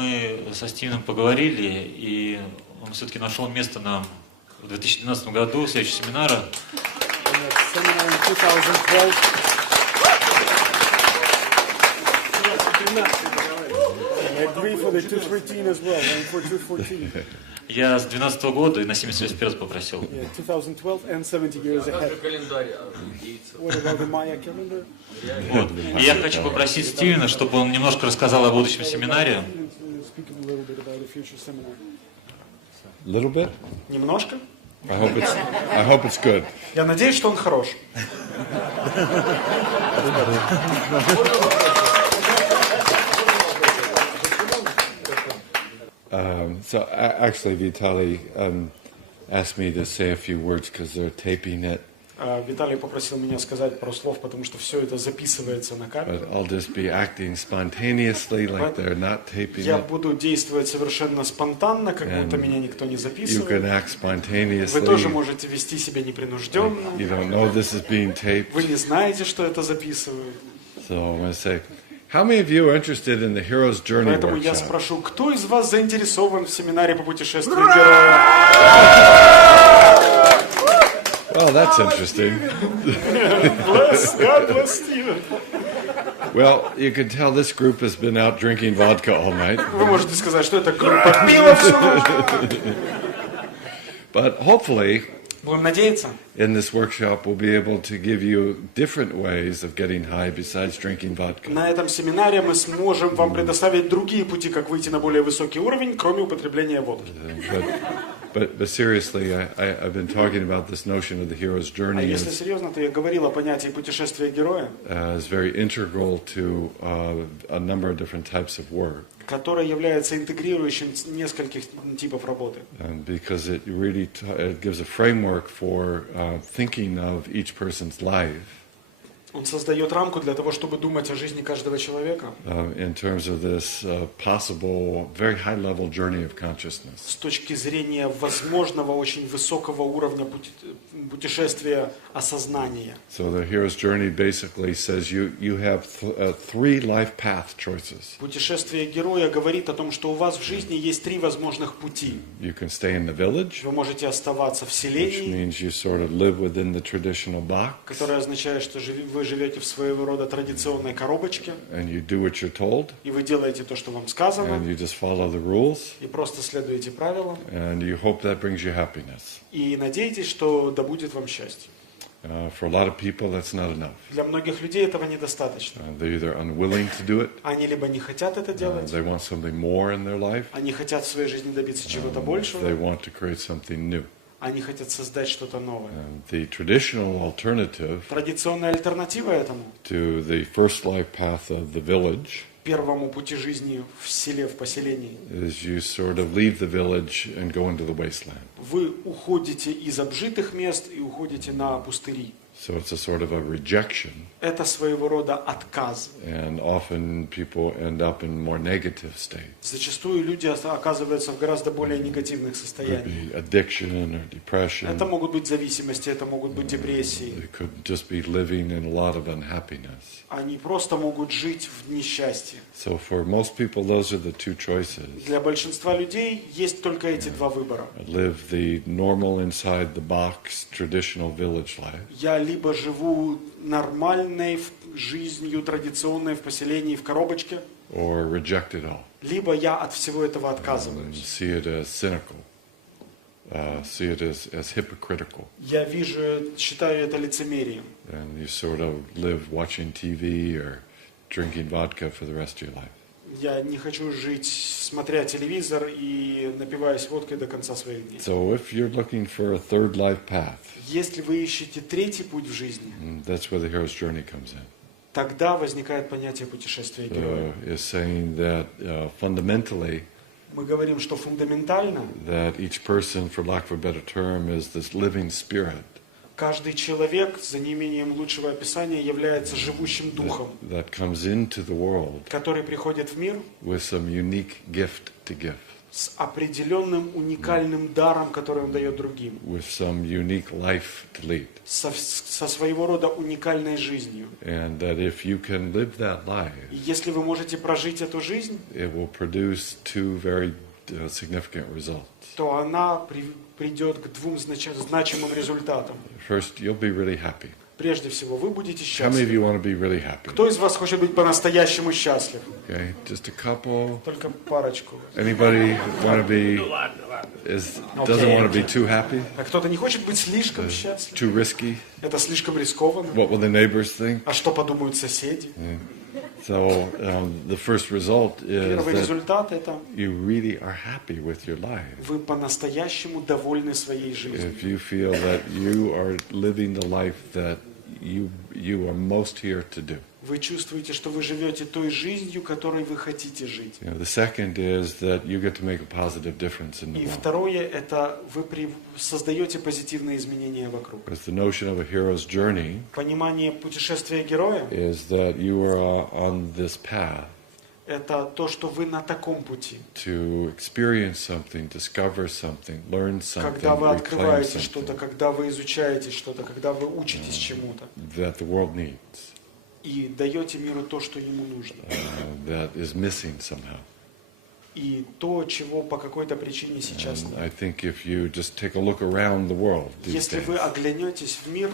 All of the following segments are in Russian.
мы со Стивеном поговорили, и он все-таки нашел место нам в 2012 году, следующего семинара. Я с 2012 года и на 70 лет вперед попросил. Вот. И я хочу попросить Стивена, чтобы он немножко рассказал о будущем семинаре. Little bit? Немножко? I hope it's good. Я надеюсь, что он хорош. So actually, Vitaly asked me to say a few words because they're taping it. Виталий попросил меня сказать пару слов, потому что все это записывается на камеру. But I'll just be acting spontaneously, like they're not taping Я it. буду действовать совершенно спонтанно, как будто меня никто не You записывает. can act spontaneously. Вы тоже можете вести себя непринужденно. You don't know this is being taped. Вы не знаете, что это записывают. So I'm going to say, how many of you are interested in the Hero's Journey Поэтому я workshop? спрошу, кто из вас заинтересован в семинаре по путешествию героя? Well, that's interesting. God bless Steven. Well, you can tell this group has been out drinking vodka all night. Вы можете сказать, что это группа пива всю ночь. But hopefully, Будем надеяться. in this workshop, we'll be able to give you different ways of getting high besides drinking vodka. На этом семинаре мы сможем вам предоставить другие пути, как выйти на более высокий уровень, кроме употребления водки. But seriously, I've been talking about this notion of the hero's А journey если as серьезно, то я говорил о понятии путешествия героя, very integral to a number of different types of work. которое является интегрирующим нескольких типов работы. Because it really it gives a framework for thinking of each person's life. Он создает рамку для того, чтобы думать о жизни каждого человека. In terms of this possible, very high-level journey of consciousness. С точки зрения возможного очень высокого уровня путешествия осознания. So the hero's journey basically says you have three life path choices. Путешествие героя говорит о том, что у вас в жизни есть три возможных пути. You can stay in the village, Вы можете оставаться в which селении, means you sort of live within the traditional box, которое означает, что вы живете в своего рода традиционной коробочке, and you do what you're told, и вы делаете то, что вам сказано, and you just follow the rules, и просто следуете правилам, and you hope that brings you happiness. и надеетесь, что да будет вам счастье. For a lot of people, that's not enough. Для многих людей этого недостаточно. They're either unwilling to do it, Они либо не хотят это делать, they want something more in their life, они хотят в своей жизни добиться чего-то they большего, want to create something new. они хотят создать что-то новое. The traditional alternative Традиционная альтернатива этому, to the first life path of the village первому пути жизни в селе, в поселении, is you sort of leave the village and go into the wasteland. вы уходите из обжитых мест и уходите на пустыри. So it's a sort of a rejection, Это своего рода отказ. and often people end up in more negative states. Зачастую люди оказываются в гораздо более негативных It could состояниях. be addiction or depression. Это могут быть зависимости, это могут быть депрессии. They could just be living in a lot of unhappiness. Они просто могут жить в несчастье. So for most people, those are the two choices. Для большинства людей есть только эти два выбора. Live the normal inside the box traditional village life, Я либо живу нормальной жизнью, традиционной в поселении, в коробочке, or reject it all. либо я от всего этого отказываюсь. See it as cynical. See it as hypocritical. Я считаю это лицемерием. And you sort of live watching TV or drinking vodka for the rest of your life. Я не хочу жить, смотря телевизор и напиваясь водкой до конца своих дней. So if you're looking for a third life path, Если вы ищете третий путь в жизни, that's where the hero's journey comes in. тогда возникает понятие путешествия героя. Is saying that fundamentally Мы говорим, что фундаментально that each person, for lack of a better term, is this living spirit каждый человек, за неимением лучшего описания, является живущим духом, that comes into the world который приходит в мир with some unique gift to give. с определенным уникальным даром, который он дает другим, with some unique life to lead. со своего рода уникальной жизнью. And that if you can live that life, И если вы можете прожить эту жизнь, it will produce two very significant results. то она придет к двум значимым результатам. First, you'll be really happy. Прежде всего, вы будете How many of счастливы. you want to be really happy? Кто из вас хочет быть по-настоящему счастлив? Okay, just a couple. Только парочку. Anybody want to be doesn't want to be too happy, А кто-то не хочет быть слишком счастлив? too risky? Это слишком рискованно. What will the neighbors think? А что подумают соседи? So the first result is Первый that результат – это you really are happy with your life. вы по-настоящему довольны своей жизнью. If you feel that you are living the life that you are most here to do. Вы чувствуете, что вы живете той жизнью, которой вы хотите жить. You know, the second is that you get to make a positive difference in the И world. второе – это вы создаете позитивные изменения вокруг. Because the notion of a hero's journey Понимание путешествия героя is that you are on this path – это то, что вы на таком пути. to experience something, discover something, learn something, Когда вы reclaim открываете что-то, something когда вы изучаете что-то, когда вы учитесь чему-то. that the world needs, И даете миру то, что ему нужно. that is missing somehow. И то, чего по какой-то причине сейчас And нет. I think if you just take a look around the world these Если вы days, оглянетесь в мир,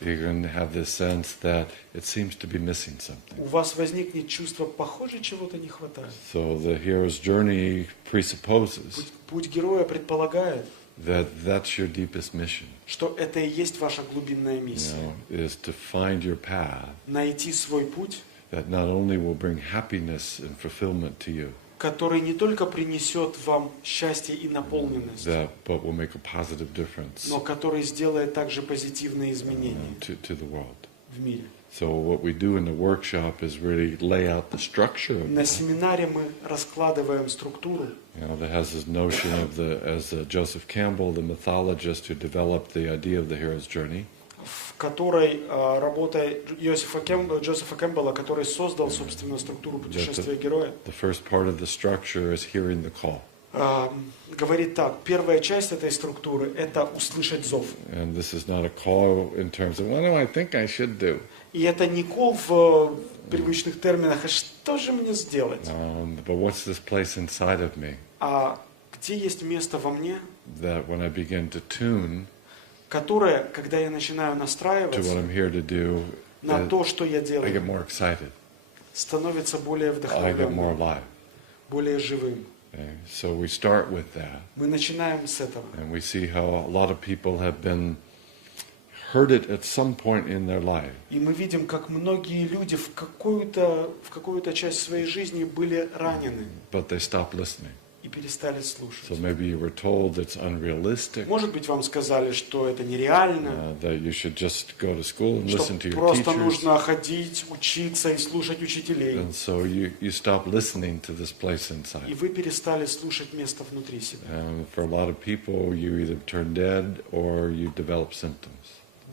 you're going to have this sense that it seems to be missing something. у вас возникнет чувство, похоже, чего-то не хватает. So the hero's journey presupposes Путь героя предполагает, that that's your deepest mission, что это и есть ваша глубинная you миссия. know, is to find your path Найти свой путь, that not only will bring happiness and fulfillment to you, который не только принесет вам счастье и наполненность, but will make a positive difference но который сделает также позитивные изменения to the world. в мире. So what we do in the workshop is really lay out the structure of На that. семинаре мы раскладываем структуру, You know, that has this notion of as Joseph Campbell, the mythologist who developed the idea of the hero's journey, в которой работа Джозефа Кэмпбелла, который создал, собственно, структуру путешествия героя, the first part of the structure is hearing the call. говорит так. Первая часть этой структуры – это услышать зов. And this is not a call in terms of, what do I think I should do? И это не кол в привычных терминах, а что же мне сделать? But what's this place inside of me А где есть место во мне, that when I begin to tune которое, когда я начинаю to what настраиваться I'm here to do, на то, что я I get делаю, more excited, становится более I get more вдохновленным, alive. более живым. Okay? So we start with that, Мы начинаем с этого. and we see how a lot of people have been heard it at some point in their life, И мы видим, как многие люди в какую-то часть своей жизни были ранены but they stopped listening. и перестали So слушать. maybe you were told it's unrealistic, Может быть, вам сказали, что это нереально, that you should just go to school and что listen to your просто teachers. нужно ходить, учиться и слушать учителей. And so you stop listening to this place И inside. вы перестали слушать место внутри себя. And for a lot of people, you either turn dead or you develop symptoms.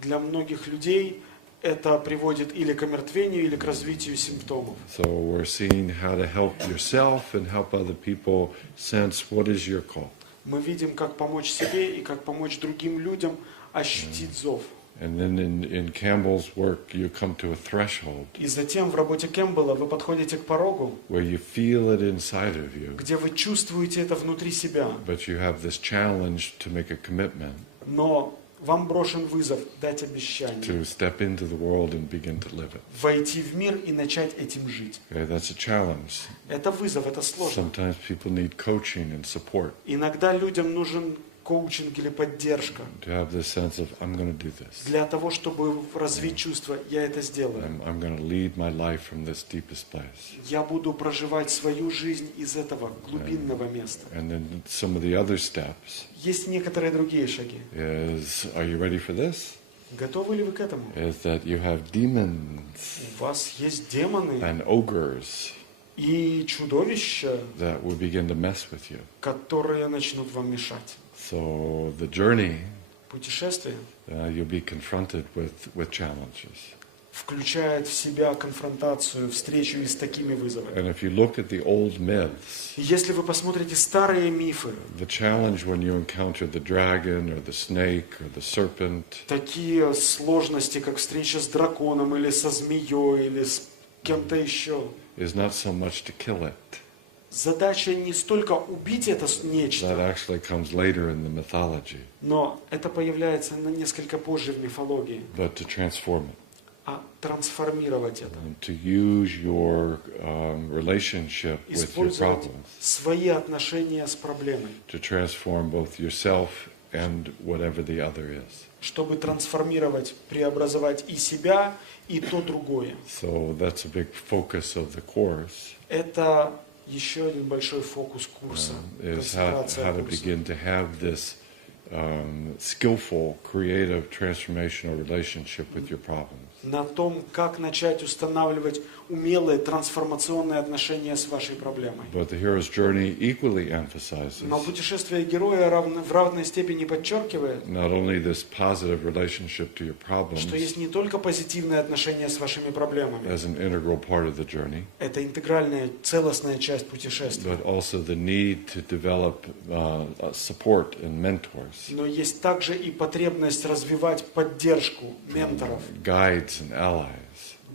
Для многих людей это приводит или к омертвению, или к развитию симптомов. So we're seeing how to help yourself and help other people sense what is your call. Мы видим, как помочь себе и как помочь другим людям ощутить зов. And then in Campbell's work, you come to a threshold И затем в работе Кэмпбелла вы подходите к порогу, where you feel it inside of you, где вы чувствуете это внутри себя, but you have this challenge to make a commitment но вам брошен вызов дать обещание, to step into the world and begin to live it. войти в мир и начать этим жить. Okay, that's a challenge. Это вызов, это сложно. Sometimes people need coaching and support Иногда людям нужен коучинг или поддержка to have this sense of, I'm going to do this. для того, чтобы развить чувство «я это сделаю». I'm going to lead my life from this deepest place. Я буду проживать свою жизнь из этого глубинного места. And then some of the other steps Есть некоторые другие шаги. is, are you ready for this? Готовы ли вы к этому? Is that you have demons У вас есть демоны and ogres и чудовища, that will begin to mess with you. которые начнут вам мешать. So the journey, Путешествие, you'll be confronted with challenges. включает в себя конфронтацию, встречу и с такими вызовами. And if you look at the old myths, И если вы посмотрите старые мифы, the challenge when you encounter the dragon or the snake or the serpent такие сложности, как встреча с драконом или со змеей или с кем-то еще, is not so much to kill it. задача не столько убить это That нечто, actually comes later in the mythology, но это появляется на несколько позже в мифологии, but to transform it. а трансформировать это, And to use your relationship with your использовать problems свои отношения с проблемой, to transform both yourself and whatever the other is. чтобы трансформировать, преобразовать и себя, и то другое. So that's a big focus of the course, Это еще один большой фокус курса, is how концентрация to курса. begin to have this skillful, creative, transformational relationship with your problems. На том, как начать устанавливать умелые трансформационные отношения с вашей проблемой. But the hero's journey equally emphasizes Но путешествие героя в равной степени подчеркивает, not only this positive relationship to your problems что есть не только позитивные отношения с вашими проблемами, as an integral part of the journey, это интегральная, целостная часть путешествия, but also the need to develop support and mentors, но есть также и потребность развивать поддержку менторов, guides and allies,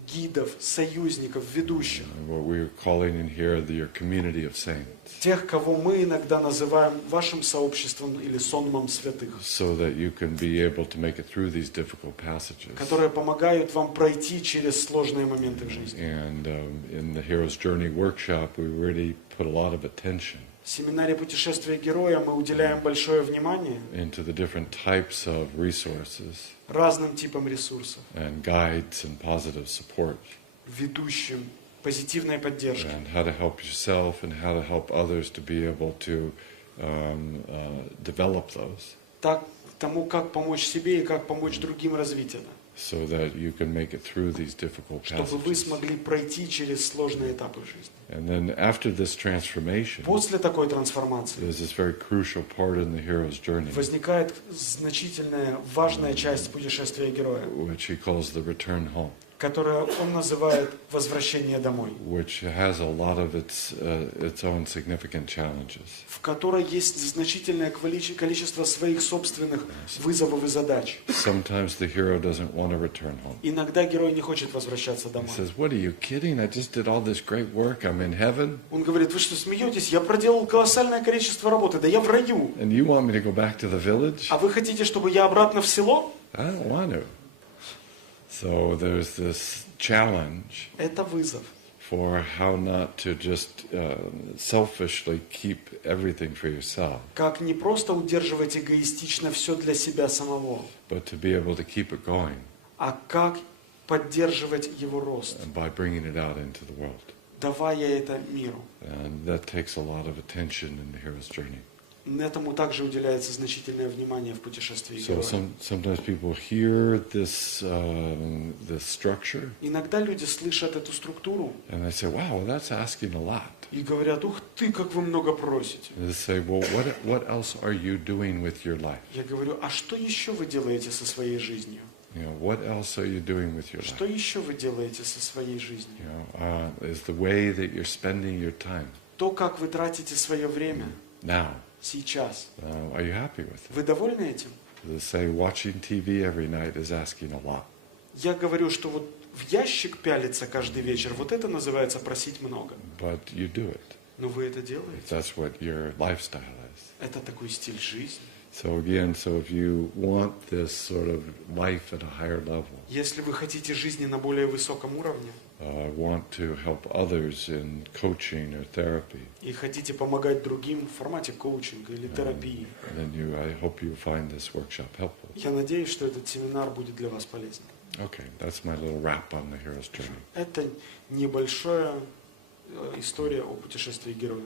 гидов, союзников, ведущих, what we're calling in here your community of saints, тех, кого мы иногда называем вашим сообществом или сонмом святых, so that you can be able to make it through these difficult passages. которые помогают вам пройти через сложные моменты в жизни. And in the Hero's Journey workshop, we really put a lot of attention В семинаре «Путешествие героя» мы уделяем большое внимание into the different types of resources разным типам ресурсов, and guides and positive support, ведущим, позитивной поддержки, and how to help yourself and how to help others to be able to develop those, тому, как помочь себе и как помочь другим развить это, so that you can make it through these difficult чтобы вы passages. смогли пройти через сложные этапы в жизни. And then after this transformation, После такой трансформации there's this very crucial part in the hero's journey, возникает значительная, важная часть путешествия героя, which he calls the return home, которую он называет «возвращение домой», which has a lot of its own significant challenges. в которой есть значительное количество своих собственных вызовов и задач. Sometimes the hero doesn't want to return home. Иногда герой не хочет возвращаться He домой. says, "What are you kidding? I just did all this great work. I'm in heaven, Он говорит: вы что, смеетесь? Я проделал колоссальное количество работы, да я в раю. and you want me to go back to the village? А вы хотите, чтобы я обратно в село? I don't want to." So there's this challenge Это вызов. for how not to just selfishly keep everything for yourself, Как не просто удерживать эгоистично все для себя самого, but to be able to keep it going а как поддерживать его рост, by bringing it out into the world. давая это миру. And that takes a lot of attention in the hero's journey. Этому также уделяется значительное внимание в путешествии So героя. sometimes people hear this structure Иногда люди слышат эту структуру and they say, "Wow, that's asking a lot." и говорят: ух ты, как вы много просите. And they say, "Well, what else are you doing with your life? Я говорю: а что еще вы делаете со своей жизнью? You know, what else are you doing with your Что life? еще вы делаете со своей жизнью? You know, is the way that you're spending your time То, как вы тратите свое время now? сейчас. Are you happy with it?" Вы довольны этим? They say watching TV every night is asking a lot. Я говорю, что вот в ящик пялиться каждый вечер, вот это называется просить много. But you do it. Но вы это делаете. That's what your lifestyle is. Это такой стиль жизни. So again, so if you want this sort of life at a higher level, Если вы хотите жизни на более высоком уровне want to help others in coaching or therapy, и хотите помогать другим в формате коучинга или терапии, then I hope you find this workshop helpful. я надеюсь, что этот семинар будет для вас полезен. Okay, that's my little wrap on the hero's journey. Это небольшая история о путешествии героя.